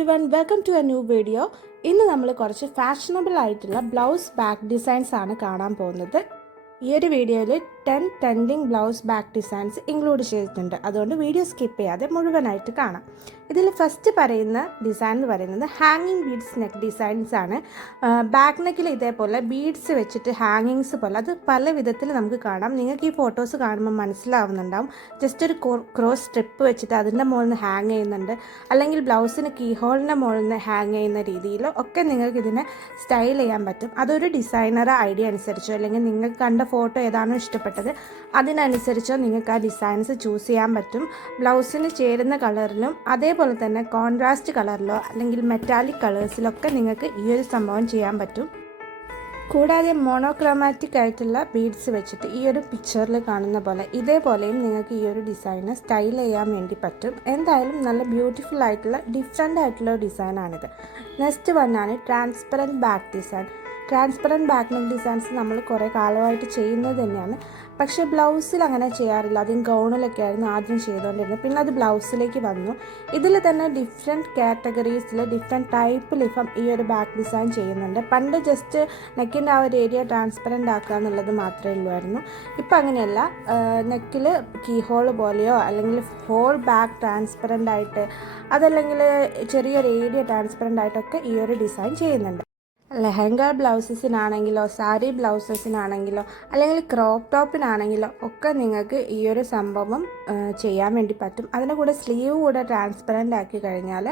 everyone, welcome to a new video. ഇന്ന് നമ്മൾ കുറച്ച് ഫാഷനബിൾ ആയിട്ടുള്ള ബ്ലൗസ് ബാക്ക് ഡിസൈൻസ് ആണ് കാണാൻ പോകുന്നത്. ഈ ഒരു വീഡിയോയിൽ 10 trending blouse back designs include ചെയ്തിട്ടുണ്ട്. അതുകൊണ്ട് വീഡിയോ സ്കിപ്പ് ചെയ്യാതെ മുഴുവനായിട്ട് കാണാം. ഇതിൽ ഫസ്റ്റ് പറയുന്ന ഡിസൈൻ എന്ന് പറയുന്നത് ഹാങ്ങിങ് ബീഡ്സ് നെക്ക് ഡിസൈൻസ് ആണ്. ബാക്ക് നെക്കിൽ ഇതേപോലെ ബീഡ്സ് വെച്ചിട്ട് ഹാങ്ങിങ്സ് പോലെ അത് പല വിധത്തിൽ നമുക്ക് കാണാം. നിങ്ങൾക്ക് ഈ ഫോട്ടോസ് കാണുമ്പോൾ മനസ്സിലാവുന്നുണ്ടാവും. ജസ്റ്റ് ഒരു ക്രോസ് സ്ട്രിപ്പ് വെച്ചിട്ട് അതിൻ്റെ മുകളിൽ നിന്ന് ഹാങ് ചെയ്യുന്നുണ്ട്, അല്ലെങ്കിൽ ബ്ലൗസിന് കീ ഹോളിൻ്റെ മുകളിൽ നിന്ന് ഹാങ് ചെയ്യുന്ന രീതിയിലോ ഒക്കെ നിങ്ങൾക്ക് ഇതിനെ സ്റ്റൈൽ ചെയ്യാൻ പറ്റും. അതൊരു ഡിസൈനറുടെ ഐഡിയ അനുസരിച്ചോ അല്ലെങ്കിൽ നിങ്ങൾക്ക് കണ്ട ഫോട്ടോ ഏതാണോ ഇഷ്ടപ്പെട്ടത് അതിനനുസരിച്ചോ നിങ്ങൾക്ക് ആ ഡിസൈൻസ് ചൂസ് ചെയ്യാൻ പറ്റും. ബ്ലൗസിന് ചേരുന്ന കളറിലും അതേപോലെ തന്നെ കോൺട്രാസ്റ്റ് കളറിലോ അല്ലെങ്കിൽ മെറ്റാലിക് കളേഴ്സിലൊക്കെ നിങ്ങൾക്ക് ഈ ഒരു സംഭവം ചെയ്യാൻ പറ്റും. കൂടാതെ മോണോക്രോമാറ്റിക് ആയിട്ടുള്ള ബീഡ്സ് വെച്ചിട്ട് ഈ ഒരു പിക്ചറിൽ കാണുന്ന പോലെ ഇതേപോലെയും നിങ്ങൾക്ക് ഈ ഒരു ഡിസൈന് സ്റ്റൈൽ ചെയ്യാൻ വേണ്ടി പറ്റും. എന്തായാലും നല്ല ബ്യൂട്ടിഫുൾ ആയിട്ടുള്ള ഡിഫറെൻ്റ് ആയിട്ടുള്ള ഡിസൈനാണിത്. നെക്സ്റ്റ് വണ്ണാണ് transparent back design. Transparent back neck designs നമ്മൾ കുറേ കാലമായിട്ട് ചെയ്യുന്നത് തന്നെയാണ്. പക്ഷേ ബ്ലൗസിൽ അങ്ങനെ ചെയ്യാറില്ല. ആദ്യം ഗൗണിലൊക്കെ ആയിരുന്നു ആദ്യം ചെയ്തുകൊണ്ടിരുന്നത്, പിന്നെ അത് ബ്ലൗസിലേക്ക് വന്നു. ഇതിൽ തന്നെ ഡിഫറെൻറ്റ് കാറ്റഗറീസിൽ ഡിഫറെൻറ്റ് ടൈപ്പിൽ ഇപ്പം ഈ ഒരു ബാക്ക് ഡിസൈൻ ചെയ്യുന്നുണ്ട്. പണ്ട് ജസ്റ്റ് നെക്കിൻ്റെ ആ ഒരു ഏരിയ ട്രാൻസ്പെറൻ്റ് ആക്കുക എന്നുള്ളത് മാത്രമേ ഉള്ളായിരുന്നു. ഇപ്പം അങ്ങനെയല്ല. നെക്കിൽ കീ ഹോൾ പോലെയോ അല്ലെങ്കിൽ ഹോൾ ബാക്ക് ട്രാൻസ്പെറൻ്റ് ആയിട്ട് അതല്ലെങ്കിൽ ചെറിയൊരു ഏരിയ ട്രാൻസ്പെറൻ്റ് ആയിട്ടൊക്കെ ഈ ഒരു ഡിസൈൻ ചെയ്യുന്നുണ്ട്. ലെഹങ്ക ബ്ലൗസസിനാണെങ്കിലോ സാരി ബ്ലൗസസിനാണെങ്കിലോ അല്ലെങ്കിൽ ക്രോപ്പ് ടോപ്പിനാണെങ്കിലോ ഒക്കെ നിങ്ങൾക്ക് ഈ ഒരു സംഭവം ചെയ്യാൻ വേണ്ടി പറ്റും. അതിൻ്റെ കൂടെ സ്ലീവ് കൂടെ ട്രാൻസ്പെറൻ്റ് ആക്കി കഴിഞ്ഞാൽ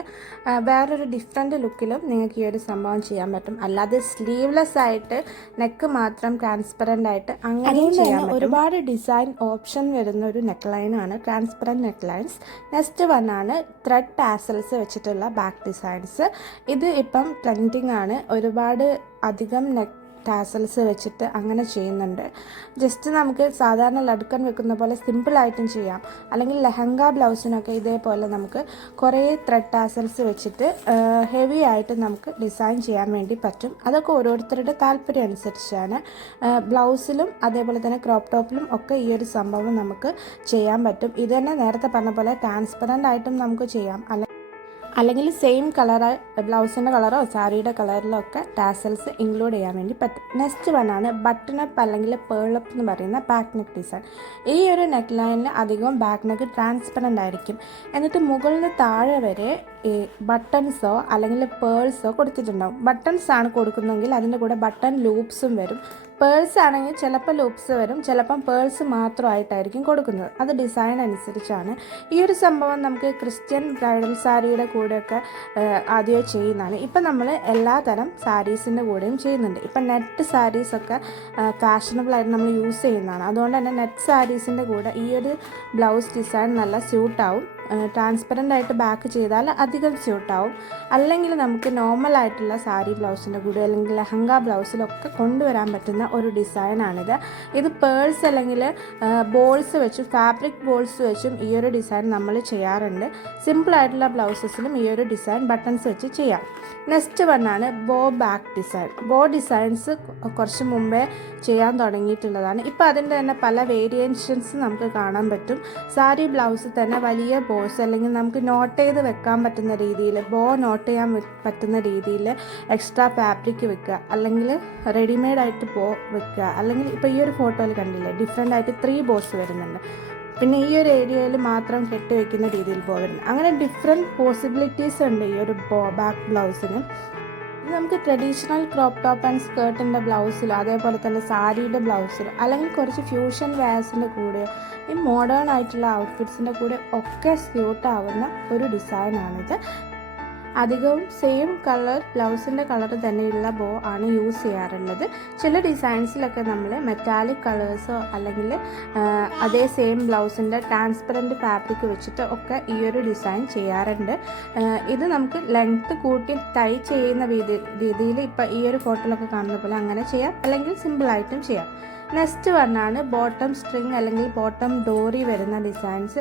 വേറൊരു ഡിഫറെൻ്റ് ലുക്കിലും നിങ്ങൾക്ക് ഈ ഒരു സംഭവം ചെയ്യാൻ പറ്റും. അല്ലാതെ സ്ലീവ്ലെസ് ആയിട്ട് നെക്ക് മാത്രം ട്രാൻസ്പെറൻ്റ് ആയിട്ട് അങ്ങനെയും ചെയ്യാൻ പറ്റും. ഒരുപാട് ഡിസൈൻ ഓപ്ഷൻ വരുന്ന ഒരു നെക്ക് ലൈനാണ് ട്രാൻസ്പെറൻറ്റ് നെക്ക് ലൈൻസ്. നെക്സ്റ്റ് വണ്ണാണ് ത്രെഡ് ടാസൽസ് വെച്ചിട്ടുള്ള ബാക്ക് ഡിസൈൻസ്. ഇത് ഇപ്പം ട്രെൻഡിങ് ആണ്. ഒരുപാട് അധികം നെക്ക് ടാസൽസ് വെച്ചിട്ട് അങ്ങനെ ചെയ്യുന്നുണ്ട്. ജസ്റ്റ് നമുക്ക് സാധാരണ ലഡ്കൺ വെക്കുന്ന പോലെ സിമ്പിളായിട്ടും ചെയ്യാം. അല്ലെങ്കിൽ ലെഹങ്ക ബ്ലൗസിനൊക്കെ ഇതേപോലെ നമുക്ക് കുറേ ത്രെഡ് ടാസൽസ് വെച്ചിട്ട് ഹെവി ആയിട്ട് നമുക്ക് ഡിസൈൻ ചെയ്യാൻ വേണ്ടി പറ്റും. അതൊക്കെ ഓരോരുത്തരുടെ താല്പര്യം അനുസരിച്ചാണ്. ബ്ലൗസിലും അതേപോലെ തന്നെ ക്രോപ്പ് ടോപ്പിലും ഒക്കെ ഈ ഒരു സംഭവം നമുക്ക് ചെയ്യാൻ പറ്റും. ഇത് തന്നെ നേരത്തെ പറഞ്ഞ പോലെ ട്രാൻസ്പെറൻ്റ് ആയിട്ടും നമുക്ക് ചെയ്യാം. അല്ലെങ്കിൽ സെയിം കളർ ബ്ലൗസിൻ്റെ കളറോ സാരിയുടെ കളറിലോ ഒക്കെ ടാസൽസ് ഇൻക്ലൂഡ് ചെയ്യാൻ വേണ്ടി പറ്റും. നെക്സ്റ്റ് വണ്ണാണ് ബട്ടൺ അപ്പ് അല്ലെങ്കിൽ പേളപ്പ് എന്ന് പറയുന്ന ബാക്ക് നെക്ക് ഡിസൈൻ. ഈ ഒരു നെക്ക് ലൈനിൽ അധികവും ബാക്ക് നെക്ക് ട്രാൻസ്പെറൻ്റ് ആയിരിക്കും. എന്നിട്ട് മുകളിൽ നിന്ന് താഴെ വരെ ഈ ബട്ടൺസോ അല്ലെങ്കിൽ പേൾസോ കൊടുത്തിട്ടുണ്ടാവും. ബട്ടൺസ് ആണ് കൊടുക്കുന്നതെങ്കിൽ അതിൻ്റെ കൂടെ ബട്ടൺ ലൂപ്സും വരും. പേൾസ് ആണെങ്കിൽ ചിലപ്പോൾ ലൂപ്സ് വരും, ചിലപ്പം പേൾസ് മാത്രമായിട്ടായിരിക്കും കൊടുക്കുന്നത്. അത് ഡിസൈൻ അനുസരിച്ചാണ്. ഈ ഒരു സംഭവം നമുക്ക് ക്രിസ്ത്യൻ ബ്രൈഡൽ സാരിയുടെ കൂടെയൊക്കെ ആദ്യം ചെയ്യുന്നതാണ്. ഇപ്പം നമ്മൾ എല്ലാ തരം സാരീസിൻ്റെ കൂടെയും ചെയ്യുന്നുണ്ട്. ഇപ്പം നെറ്റ് സാരീസൊക്കെ ഫാഷനബിളായിട്ട് നമ്മൾ യൂസ് ചെയ്യുന്നതാണ്. അതുകൊണ്ട് തന്നെ നെറ്റ് സാരീസിൻ്റെ കൂടെ ഈ ഒരു ബ്ലൗസ് ഡിസൈൻ നല്ല സ്യൂട്ടാവും. ട്രാൻസ്പെറൻ്റ് ആയിട്ട് ബാക്ക് ചെയ്താൽ അധികം സ്യൂട്ടാവും. അല്ലെങ്കിൽ നമുക്ക് നോർമലായിട്ടുള്ള സാരി ബ്ലൗസിൻ്റെ കൂടെ അല്ലെങ്കിൽ ലെഹങ്ക ബ്ലൗസിലൊക്കെ കൊണ്ടുവരാൻ പറ്റുന്ന ഒരു ഡിസൈനാണിത്. ഇത് പേൾസ് അല്ലെങ്കിൽ ബോൾസ് വെച്ചും ഫാബ്രിക് ബോൾസ് വെച്ചും ഈ ഒരു ഡിസൈൻ നമ്മൾ ചെയ്യാറുണ്ട്. സിമ്പിളായിട്ടുള്ള ബ്ലൗസസിലും ഈ ഒരു ഡിസൈൻ ബട്ടൺസ് വെച്ച് ചെയ്യാം. നെക്സ്റ്റ് വണ്ണാണ് ബോ ബാക്ക് ഡിസൈൻ. ബോ ഡിസൈൻസ് കുറച്ച് മുമ്പേ ചെയ്യാൻ തുടങ്ങിയിട്ടുള്ളതാണ്. ഇപ്പോൾ അതിൻ്റെ തന്നെ പല വേരിയേഷൻസ് നമുക്ക് കാണാൻ പറ്റും. സാരി ബ്ലൗസിൽ തന്നെ വലിയ ബോസ് അല്ലെങ്കിൽ നമുക്ക് നോട്ട് ചെയ്ത് വെക്കാൻ പറ്റുന്ന രീതിയിൽ ബോ നോട്ട് ചെയ്യാൻ പറ്റുന്ന രീതിയിൽ എക്സ്ട്രാ ഫാബ്രിക് വെക്കുക, അല്ലെങ്കിൽ റെഡിമെയ്ഡായിട്ട് ബോ വെക്കുക, അല്ലെങ്കിൽ ഇപ്പോൾ ഈ ഒരു ഫോട്ടോയിൽ കണ്ടില്ലേ ഡിഫറെൻ്റ് ആയിട്ട് 3 ബോസ് വരുന്നുണ്ട്. പിന്നെ ഈ ഒരു ഏരിയയിൽ മാത്രം കെട്ടി വയ്ക്കുന്ന രീതിയിൽ ബോ വരുന്നത്. അങ്ങനെ ഡിഫറെൻറ്റ് പോസിബിലിറ്റീസ് ഉണ്ട് ഈ ഒരു ബോ ബാക്ക് ബ്ലൗസിന്. ഇത് നമുക്ക് ട്രഡീഷണൽ ക്രോപ്പ് ടോപ്പ് ആൻഡ് സ്കേർട്ടിൻ്റെ ബ്ലൗസിലോ അതേപോലെ തന്നെ സാരിയുടെ ബ്ലൗസിലോ അല്ലെങ്കിൽ കുറച്ച് ഫ്യൂഷൻ വെയർസിൻ്റെ കൂടെയോ ഈ മോഡേൺ ആയിട്ടുള്ള ഔട്ട്ഫിറ്റ്സിൻ്റെ കൂടെ ഒക്കെ സ്യൂട്ടാവുന്ന ഒരു ഡിസൈനാണിത്. അധികവും സെയിം കളർ ബ്ലൗസിൻ്റെ കളർ തന്നെയുള്ള ബോ ആണ് യൂസ് ചെയ്യാറുള്ളത്. ചില ഡിസൈൻസിലൊക്കെ നമ്മൾ മെറ്റാലിക് കളേഴ്സോ അല്ലെങ്കിൽ അതേ സെയിം ബ്ലൗസിൻ്റെ ട്രാൻസ്പെറൻറ്റ് ഫാബ്രിക് വെച്ചിട്ട് ഒക്കെ ഈ ഒരു ഡിസൈൻ ചെയ്യാറുണ്ട്. ഇത് നമുക്ക് ലെങ്ത്ത് കൂട്ടി ടൈ ചെയ്യുന്ന രീതിയിൽ ഇപ്പോൾ ഈ ഒരു ഫോട്ടോയിലൊക്കെ കാണുന്ന പോലെ അങ്ങനെ ചെയ്യാം, അല്ലെങ്കിൽ സിമ്പിളായിട്ടും ചെയ്യാം. നെക്സ്റ്റ് വണ്ണാണ് ബോട്ടം സ്ട്രിങ് അല്ലെങ്കിൽ ബോട്ടം ഡോറി വരുന്ന ഡിസൈൻസ്.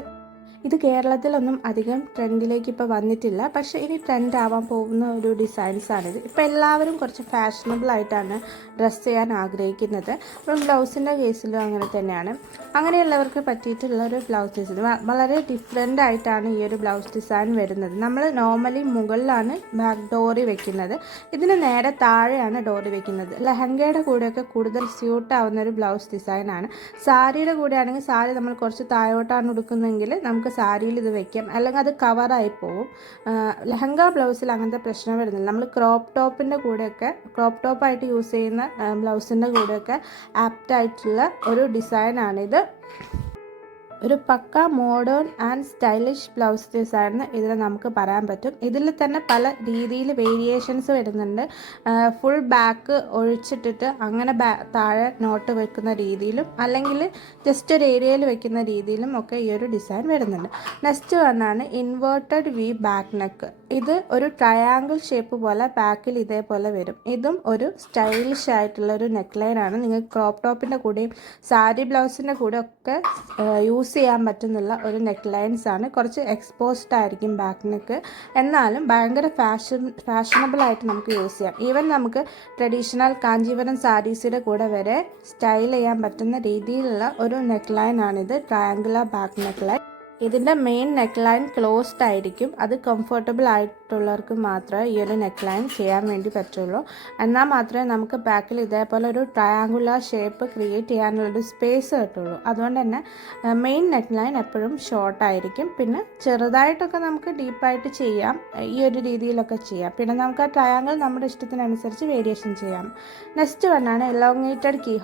ഇത് കേരളത്തിലൊന്നും അധികം ട്രെൻഡിലേക്ക് ഇപ്പോൾ വന്നിട്ടില്ല, പക്ഷേ ഇനി ട്രെൻഡ് ആവാൻ പോകുന്ന ഒരു ഡിസൈൻസാണിത്. ഇപ്പോൾ എല്ലാവരും കുറച്ച് ഫാഷനബിൾ ആയിട്ടാണ് ഡ്രസ്സ് ചെയ്യാൻ ആഗ്രഹിക്കുന്നത്. അപ്പം ബ്ലൗസിൻ്റെ കേസിലും അങ്ങനെ തന്നെയാണ്. അങ്ങനെയുള്ളവർക്ക് പറ്റിയിട്ടുള്ള ഒരു ബ്ലൗസ് ഡിസൈൻ വളരെ ഡിഫറെൻ്റ് ആയിട്ടാണ് ഈ ഒരു ബ്ലൗസ് ഡിസൈൻ വരുന്നത്. നമ്മൾ നോർമലി മുകളിലാണ് ബാക്ക് ഡോറി വെക്കുന്നത്, ഇതിന് നേരെ താഴെയാണ് ഡോറി വെക്കുന്നത്. ലെഹങ്കയുടെ കൂടെയൊക്കെ കൂടുതൽ സ്യൂട്ട് ആവുന്ന ഒരു ബ്ലൗസ് ഡിസൈനാണ്. സാരിയുടെ കൂടെ ആണെങ്കിൽ സാരി നമ്മൾ കുറച്ച് താഴോട്ടാണ് ഉടുക്കുന്നതെങ്കിൽ നമുക്ക് സാരിയിൽ ഇത് വെക്കാം, അല്ലെങ്കിൽ അത് കവറായി പോവും. ലെഹങ്ക ബ്ലൗസിൽ അങ്ങനത്തെ പ്രശ്നം വരുന്നില്ല. നമ്മൾ ക്രോപ്പ് ടോപ്പിൻ്റെ കൂടെയൊക്കെ ക്രോപ്പ് ടോപ്പായിട്ട് യൂസ് ചെയ്യുന്ന ബ്ലൗസിൻ്റെ കൂടെയൊക്കെ ആപ്റ്റായിട്ടുള്ള ഒരു ഡിസൈനാണിത്. ഒരു പക്ക modern and stylish blouse design ഇതിൽ നമുക്ക് പറയാൻ പറ്റും. ഇതിൽ തന്നെ പല രീതിയിൽ വേരിയേഷൻസ് വരുന്നുണ്ട്. ഫുൾ ബാക്ക് ഒഴിച്ചിട്ടിട്ട് അങ്ങനെ താഴെ നോട്ട് വെക്കുന്ന രീതിയിലും അല്ലെങ്കിൽ ജസ്റ്റ് ഒരു ഏരിയയിൽ വെക്കുന്ന രീതിയിലും ഒക്കെ ഈ ഒരു ഡിസൈൻ വരുന്നുണ്ട്. നെക്സ്റ്റ് വന്നാണ് ഇൻവേർട്ടഡ് വി ബാക്ക് നെക്ക്. ഇത് ഒരു ട്രയാങ്കിൾ ഷേപ്പ് പോലെ ബാക്കിൽ ഇതേപോലെ വരും. ഇതും ഒരു സ്റ്റൈലിഷ് ആയിട്ടുള്ള ഒരു നെക്ക് ലൈനാണ്. നിങ്ങൾക്ക് ക്രോപ്പ് ടോപ്പിൻ്റെ കൂടെയും സാരി ബ്ലൗസിൻ്റെ കൂടെ ഒക്കെ യൂസ് ചെയ്യാൻ പറ്റുന്നുള്ള ഒരു നെക്ക് ലൈൻസ് ആണ്. കുറച്ച് എക്സ്പോസ്ഡ് ആയിരിക്കും ബാക്ക് നെക്ക്, എന്നാലും ഭയങ്കര ഫാഷനബിൾ ആയിട്ട് നമുക്ക് യൂസ് ചെയ്യാം. ഈവൻ നമുക്ക് ട്രഡീഷണൽ കാഞ്ചീപുരം സാരീസിൻ്റെ കൂടെ വരെ സ്റ്റൈൽ ചെയ്യാൻ പറ്റുന്ന രീതിയിലുള്ള ഒരു നെക്ക് ലൈനാണിത്, ട്രയാങ്കുലർ ബാക്ക് നെക്ക് ലൈൻ. ഇതിൻ്റെ മെയിൻ നെക്ക് ലൈൻ ക്ലോസ്ഡ് ആയിരിക്കും. അത് കംഫർട്ടബിൾ ആയിട്ടുള്ളവർക്ക് മാത്രമേ ഈ ഒരു നെക്ക് ലൈൻ ചെയ്യാൻ വേണ്ടി പറ്റുള്ളൂ. എന്നാൽ മാത്രമേ നമുക്ക് ബാക്കിൽ ഇതേപോലെ ഒരു ട്രയാങ്കുലർ ഷേപ്പ് ക്രിയേറ്റ് ചെയ്യാനുള്ളൊരു സ്പേസ് കിട്ടുള്ളൂ. അതുകൊണ്ട് തന്നെ മെയിൻ നെക്ക് ലൈൻ എപ്പോഴും ഷോർട്ടായിരിക്കും. പിന്നെ ചെറുതായിട്ടൊക്കെ നമുക്ക് ഡീപ്പായിട്ട് ചെയ്യാം, ഈ ഒരു രീതിയിലൊക്കെ ചെയ്യാം. പിന്നെ നമുക്ക് ആ ട്രയാങ്കിൾ നമ്മുടെ ഇഷ്ടത്തിനനുസരിച്ച് വേരിയേഷൻ ചെയ്യാം. നെക്സ്റ്റ് വണ്ണാണ് elongated key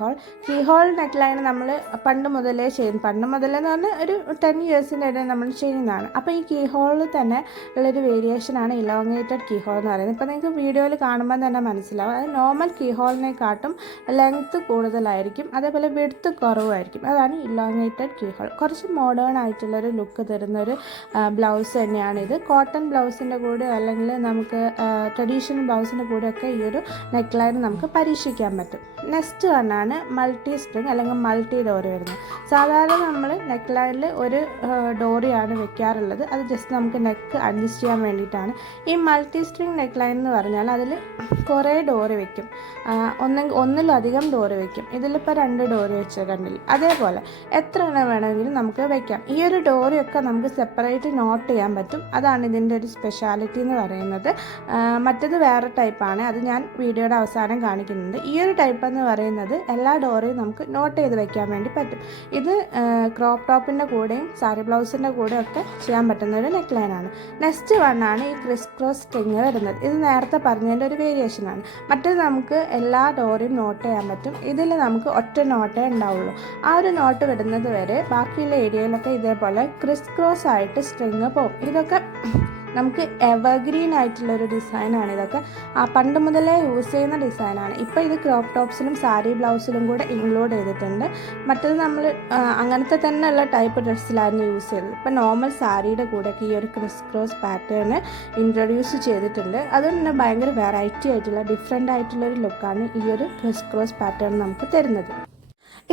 hole neck line. നമ്മൾ പണ്ട് മുതലേ പറഞ്ഞാൽ ഒരു 10 ഇയേഴ്സിന് നമ്മൾ ചെയ്യുന്നതാണ്. അപ്പോൾ ഈ കീ ഹോളിൽ തന്നെ ഉള്ളൊരു വേരിയേഷനാണ് ഇലോങ്ങേറ്റഡ് കീ ഹോൾ എന്ന് പറയുന്നത്. ഇപ്പോൾ നിങ്ങൾക്ക് വീഡിയോയിൽ കാണുമ്പോൾ തന്നെ മനസ്സിലാവും. അത് നോർമൽ കീ ഹോളിനെക്കാട്ടും ലെങ്ത്ത് കൂടുതലായിരിക്കും, അതേപോലെ വിഡ്ത്ത് കുറവായിരിക്കും. അതാണ് ഇലോങ്ങേറ്റഡ് കീ ഹോൾ. കുറച്ച് മോഡേൺ ആയിട്ടുള്ളൊരു ലുക്ക് തരുന്നൊരു ബ്ലൗസ് തന്നെയാണിത്. കോട്ടൺ ബ്ലൗസിൻ്റെ കൂടെ അല്ലെങ്കിൽ നമുക്ക് ട്രഡീഷണൽ ബ്ലൗസിൻ്റെ കൂടെയൊക്കെ ഈ ഒരു നെക്ക് ലൈൻ നമുക്ക് പരീക്ഷിക്കാൻ പറ്റും. നെക്സ്റ്റ് വണ്ണാണ് മൾട്ടി സ്ട്രിങ് അല്ലെങ്കിൽ മൾട്ടി ഡോറി വരുന്നത്. സാധാരണ നമ്മൾ നെക്ക് ലൈനിൽ ഒരു ഡോറിയാണ് വെക്കാറുള്ളത്. അത് ജസ്റ്റ് നമുക്ക് നെക്ക് അഡ്ജസ്റ്റ് ചെയ്യാൻ വേണ്ടിയിട്ടാണ്. ഈ മൾട്ടി സ്ട്രിങ് നെക്ക് ലൈൻ എന്ന് പറഞ്ഞാൽ അതിൽ കുറേ ഡോറി വെക്കും, ഒന്നിലധികം ഡോറി വെക്കും. ഇതിലിപ്പോൾ 2 ഡോറി വെച്ച കണ്ടില്ല, അതേപോലെ എത്ര എണ്ണം വേണമെങ്കിലും നമുക്ക് വെക്കാം. ഈ ഒരു ഡോറിയൊക്കെ നമുക്ക് സെപ്പറേറ്റ് നോട്ട് ചെയ്യാൻ പറ്റും. അതാണ് ഇതിൻ്റെ ഒരു സ്പെഷ്യാലിറ്റി എന്ന് പറയുന്നത്. മറ്റത് വേറെ ടൈപ്പാണ്, അത് ഞാൻ വീഡിയോയുടെ അവസാനം കാണിക്കുന്നുണ്ട്. ഈ ഒരു ടൈപ്പ് എന്ന് പറയുന്നത് എല്ലാ ഡോറിയും നമുക്ക് നോട്ട് ചെയ്ത് വെക്കാൻ വേണ്ടി പറ്റും. ഇത് ക്രോപ്പ് ടോപ്പിൻ്റെ കൂടെയും സാരി ബ്ലൗസിൻ്റെ കൂടെ ഒക്കെ ചെയ്യാൻ പറ്റുന്ന ഒരു നെക്ക് ലൈനാണ്. നെക്സ്റ്റ് വണ്ണാണ് ഈ ക്രിസ് ക്രോസ് സ്ട്രിങ് വരുന്നത്. ഇത് നേരത്തെ പറഞ്ഞതിൻ്റെ ഒരു വേരിയേഷനാണ്. മറ്റേത് നമുക്ക് എല്ലാ ഡോറിയും നോട്ട് ചെയ്യാൻ പറ്റും. ഇതിൽ നമുക്ക് ഒറ്റ നോട്ടേ ഉണ്ടാവുള്ളൂ. ആ ഒരു നോട്ട് വിടുന്നത് വരെ ബാക്കിയുള്ള ഏരിയയിലൊക്കെ ഇതേപോലെ ക്രിസ് ക്രോസ് ആയിട്ട് സ്ട്രിങ് പോകും. ഇതൊക്കെ നമുക്ക് എവർഗ്രീൻ ആയിട്ടുള്ളൊരു ഡിസൈനാണ്. ഇതൊക്കെ പണ്ട് മുതലേ യൂസ് ചെയ്യുന്ന ഡിസൈനാണ്. ഇപ്പോൾ ഇത് ക്രോപ്പ് ടോപ്സിലും സാരി ബ്ലൗസിലും കൂടെ ഇൻക്ലൂഡ് ചെയ്തിട്ടുണ്ട്. മറ്റത് നമ്മൾ അങ്ങനത്തെ തന്നെ ഉള്ള ടൈപ്പ് ഡ്രസ്സിലായിരുന്നു യൂസ് ചെയ്തത്. ഇപ്പോൾ നോർമൽ സാരിയുടെ കൂടെയൊക്കെ ഈ ഒരു ക്രിസ് ക്രോസ് പാറ്റേൺ ഇൻട്രൊഡ്യൂസ് ചെയ്തിട്ടുണ്ട്. അതുകൊണ്ട് തന്നെ ഭയങ്കര വെറൈറ്റി ആയിട്ടുള്ള ഡിഫറെൻ്റ് ആയിട്ടുള്ളൊരു ലുക്കാണ് ഈ ഒരു ക്രിസ് ക്രോസ് പാറ്റേൺ നമുക്ക് തരുന്നത്.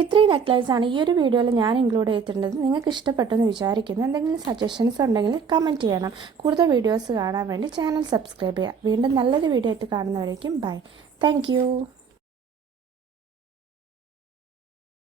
ഇത്രയും നെക്ലൈസാണ് ഈ ഒരു വീഡിയോയിൽ ഞാൻ ഇൻക്ലൂഡ് ചെയ്തിട്ടുള്ളത്. നിങ്ങൾക്ക് ഇഷ്ടപ്പെട്ടെന്ന് വിചാരിക്കുന്നു. എന്തെങ്കിലും സജഷൻസ് ഉണ്ടെങ്കിൽ കമൻറ്റ് ചെയ്യണം. കൂടുതൽ വീഡിയോസ് കാണാൻ വേണ്ടി ചാനൽ സബ്സ്ക്രൈബ് ചെയ്യുക. വീണ്ടും നല്ലൊരു വീഡിയോ ആയിട്ട് കാണുന്നവരേക്കും ബൈ. താങ്ക്